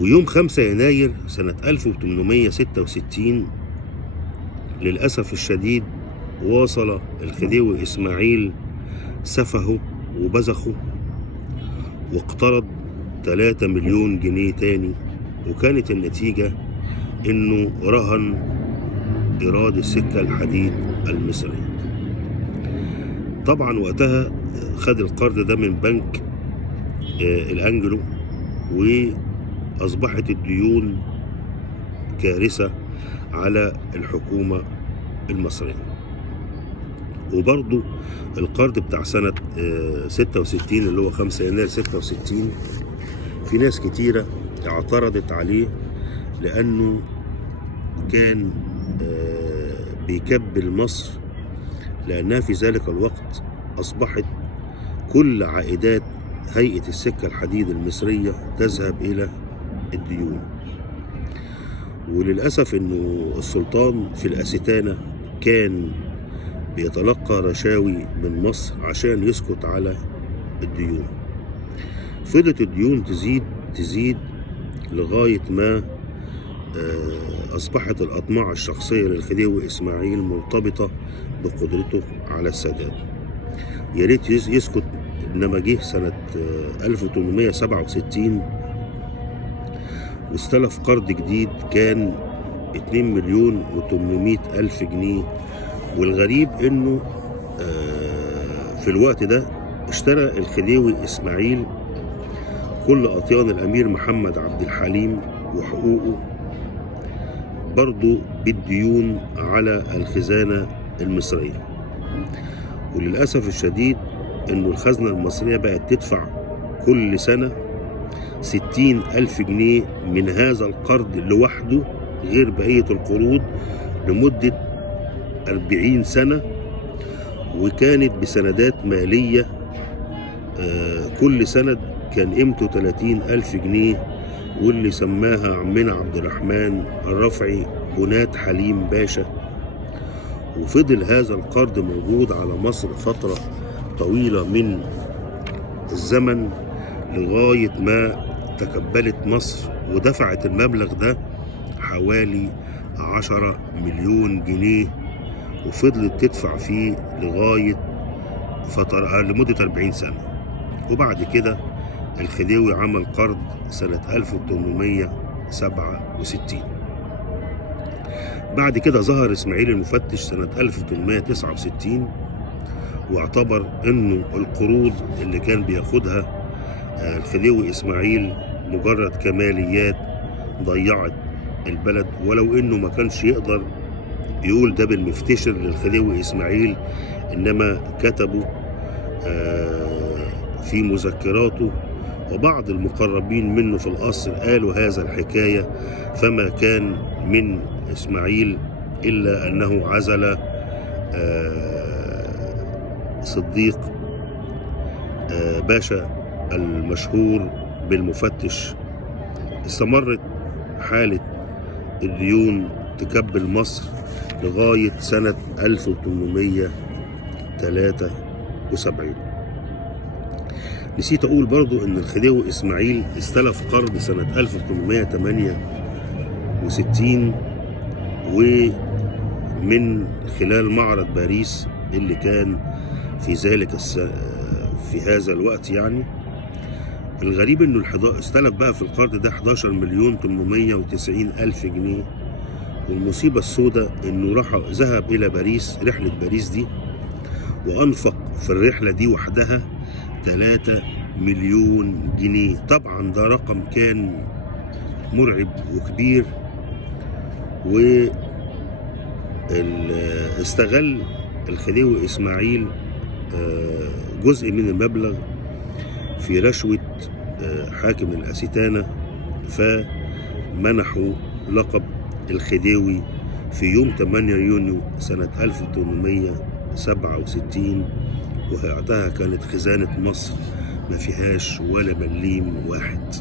ويوم 5 يناير سنة 1866 للأسف الشديد واصل الخديوي إسماعيل سفهه وبذخه واقترض 3 مليون جنيه تاني، وكانت النتيجة إنه رهن إيراد السكة الحديد المصرية. طبعا وقتها خد القرض ده من بنك الأنجلو، وأصبحت الديون كارثة على الحكومة المصرية. وبرضو القرض بتاع سنة 66 اللي هو 5 يناير 66 في ناس كتيرة اعترضت عليه لأنه كان بيكبل مصر، لأنها في ذلك الوقت أصبحت كل عائدات هيئة السكة الحديد المصرية تذهب إلى الديون. وللأسف إنه السلطان في الأستانة كان بيتلقى رشاوي من مصر عشان يسكت على الديون. فضلت الديون تزيد لغاية ما أصبحت الأطماع الشخصية للخديوي إسماعيل مرتبطة بقدرته على السداد. يا ريت يسكت، إنما جه سنة 1867 واستلف قرض جديد كان 2 مليون و800 ألف جنيه. والغريب إنه في الوقت ده اشترى الخديوي إسماعيل كل أطيان الأمير محمد عبد الحليم وحقوقه برضو بالديون على الخزانة المصرية. وللأسف الشديد إنه الخزنة المصرية بقت تدفع كل سنة 60 ألف جنيه من هذا القرض لوحده غير بقية القروض لمدة 40 سنة، وكانت بسندات مالية كل سند كان قيمته 30 ألف جنيه، واللي سماها عمنا عبد الرحمن الرفعي بنات حليم باشا. وفضل هذا القرض موجود على مصر فترة طويلة من الزمن لغاية ما تكبلت مصر ودفعت المبلغ ده حوالي 10 مليون جنيه، وفضلت تدفع فيه لغاية لمدة 40 سنة. وبعد كده الخديوي عمل قرض سنة 1867. بعد كده ظهر إسماعيل المفتش سنة 1869 واعتبر إنه القروض اللي كان بياخدها الخديوي إسماعيل مجرد كماليات ضيعت البلد، ولو إنه ما كانش يقدر يقول ده بالمفتشر للخديوي إسماعيل، إنما كتبوا في مذكراته، وبعض المقربين منه في القصر قالوا هذا الحكاية. فما كان من إسماعيل إلا أنه عزل صديق باشا المشهور بالمفتش. استمرت حالة الديون تكبل مصر لغاية سنة 1873. نسيت أقول برضو إن الخديوي إسماعيل استلف قرض سنة 1868 ومن خلال معرض باريس اللي كان في في هذا الوقت يعني. الغريب إنه استلف بقى في القرض ده 11 مليون 890 ألف جنيه. والمصيبة السوداء إنه ذهب إلى باريس، رحلة باريس دي، وأنفق في الرحلة دي وحدها 3 مليون جنيه. طبعا ده رقم كان مرعب وكبير. واستغل الخديوي إسماعيل جزء من المبلغ في رشوة حاكم الأستانة، فمنحوا لقب الخديوي في يوم 8 يونيو سنة 1867. ووقتها كانت خزانة مصر ما فيهاش ولا مليم واحد.